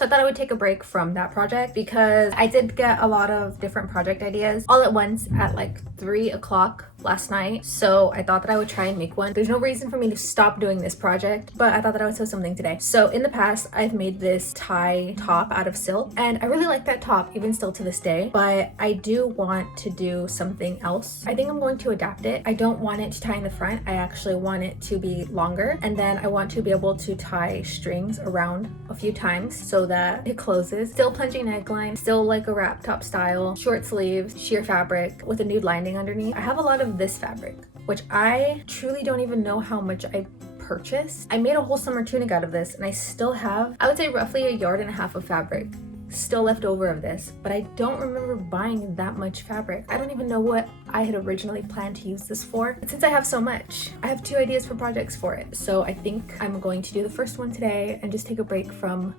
So I thought I would take a break from that project because I did get a lot of different project ideas all at once at like 3 o'clock last night. So I thought that I would try and make one. There's no reason for me to stop doing this project, but I thought that I would sew something today. So in the past, I've made this tie top out of silk, and I really like that top even still to this day, but I do want to do something else. I think I'm going to adapt it. I don't want it to tie in the front. I actually want it to be longer, and then I want to be able to tie strings around a few times so that it closes. Still plunging neckline, still like a wrap top style, short sleeves, sheer fabric with a nude lining underneath. I have a lot of this fabric, which I truly don't even know how much I purchased. I made a whole summer tunic out of this, and I still have, I would say, roughly 1.5 yards of fabric still left over of this, but I don't remember buying that much fabric. I don't even know what I had originally planned to use this for. But since I have so much, I have 2 ideas for projects for it. So I think I'm going to do the first one today and just take a break from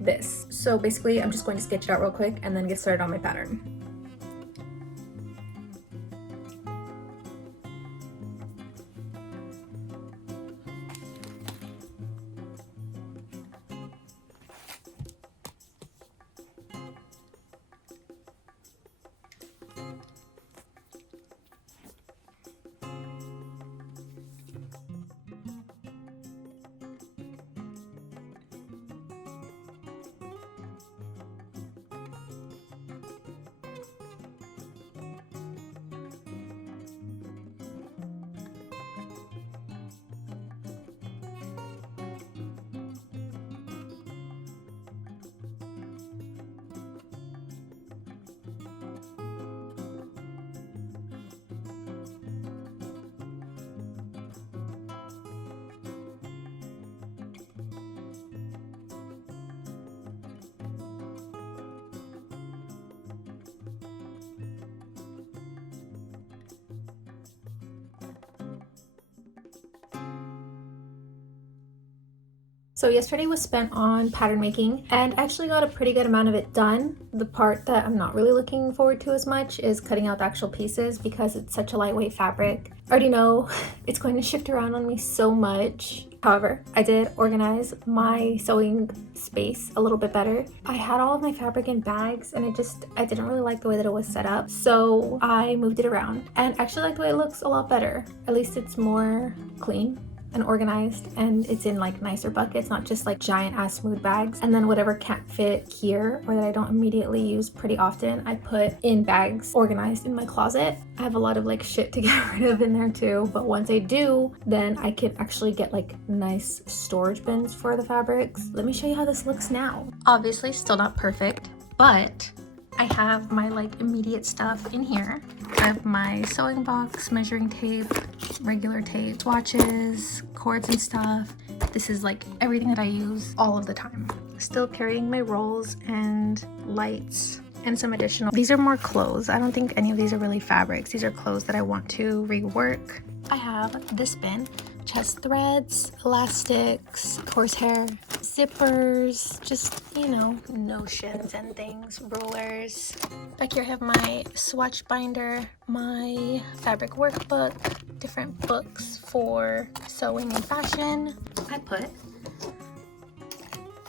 this. So basically, I'm just going to sketch it out real quick and then get started on my pattern. So yesterday was spent on pattern making, and I actually got a pretty good amount of it done. The part that I'm not really looking forward to as much is cutting out the actual pieces because it's such a lightweight fabric. I already know it's going to shift around on me so much. However, I did organize my sewing space a little bit better. I had all of my fabric in bags, and I didn't really like the way that it was set up. So I moved it around, and actually like the way it looks a lot better. At least it's more clean and organized, and it's in like nicer buckets, not just like giant ass smooth bags. And then whatever can't fit here or that I don't immediately use pretty often, I put in bags organized in my closet. I have a lot of like shit to get rid of in there too, but once I do, then I can actually get like nice storage bins for the fabrics. Let me show you how this looks now. Obviously still not perfect, but I have my like immediate stuff in here. I have my sewing box, measuring tape, regular tape, swatches, cords and stuff. This is like everything that I use all of the time. Still carrying my rolls and lights and some additional. These are more clothes. I don't think any of these are really fabrics. These are clothes that I want to rework. I have this bin, which has threads, elastics, horsehair, zippers, just, you know, notions and things, rulers. Back here I have my swatch binder, my fabric workbook, different books for sewing and fashion. I put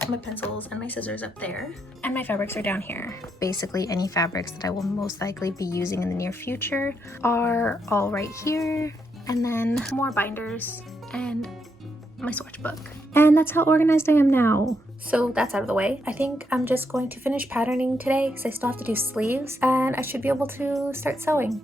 my pencils and my scissors up there, and my fabrics are down here. Basically any fabrics that I will most likely be using in the near future are all right here, and then more binders and my swatch book. And that's how organized I am now. So that's out of the way. I think I'm just going to finish patterning today because I still have to do sleeves, and I should be able to start sewing.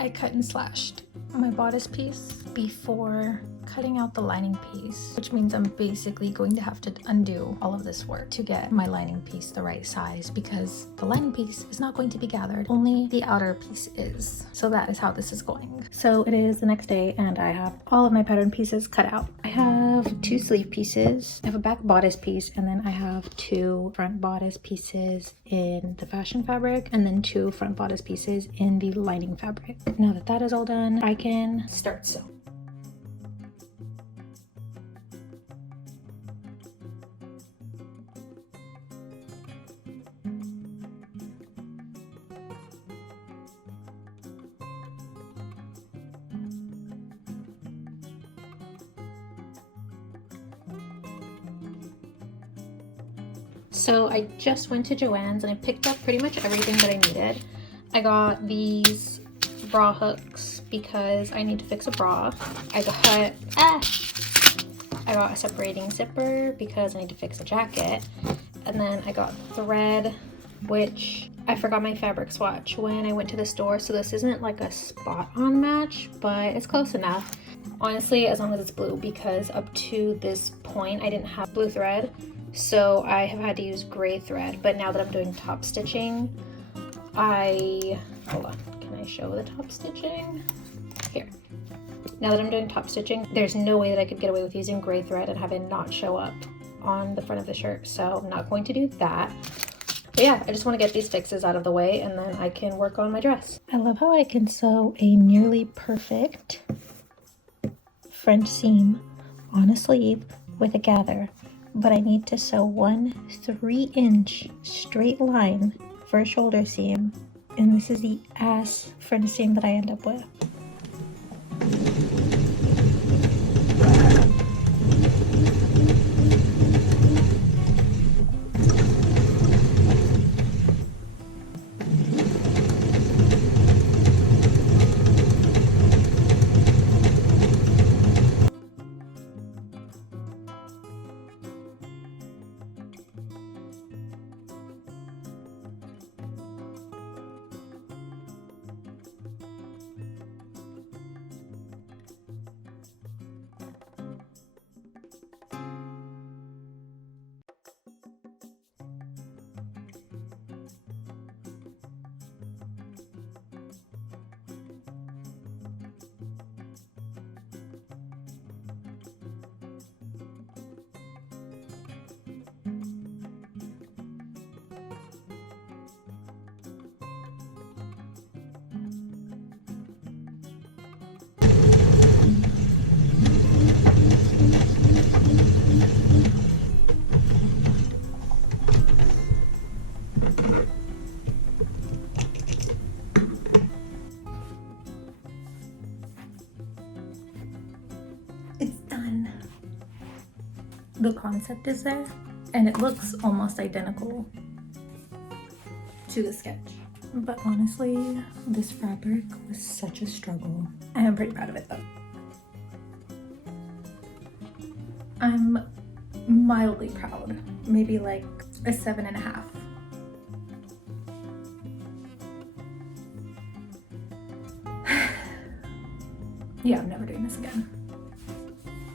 I cut and slashed my bodice piece before cutting out the lining piece, which means I'm basically going to have to undo all of this work to get my lining piece the right size, because the lining piece is not going to be gathered, only the outer piece is. So that is how this is going. So it is the next day and I have all of my pattern pieces cut out. I have 2 sleeve pieces, I have a back bodice piece, and then I have 2 front bodice pieces in the fashion fabric, and then 2 front bodice pieces in the lining fabric. Now that that is all done, I can start sew. So I just went to Joann's and I picked up pretty much everything that I needed. I got these bra hooks because I need to fix a bra. I got a separating zipper because I need to fix a jacket. And then I got thread, which I forgot my fabric swatch when I went to the store, so this isn't like a spot on match, but it's close enough. Honestly, as long as it's blue, because up to this point I didn't have blue thread. So I have had to use gray thread, but now that I'm doing top stitching, hold on, can I show the top stitching? Here. Now that I'm doing top stitching, there's no way that I could get away with using gray thread and have it not show up on the front of the shirt, so I'm not going to do that. But yeah, I just want to get these fixes out of the way and then I can work on my dress. I love how I can sew a nearly perfect French seam on a sleeve with a gather, but I need to sew one 3-inch straight line for a shoulder seam, and this is the ass French seam that I end up with. It's done. The concept is there and it looks almost identical to the sketch. But honestly, this fabric was such a struggle. I am pretty proud of it though. I'm mildly proud, maybe like a 7.5. Yeah, I'm never doing this again.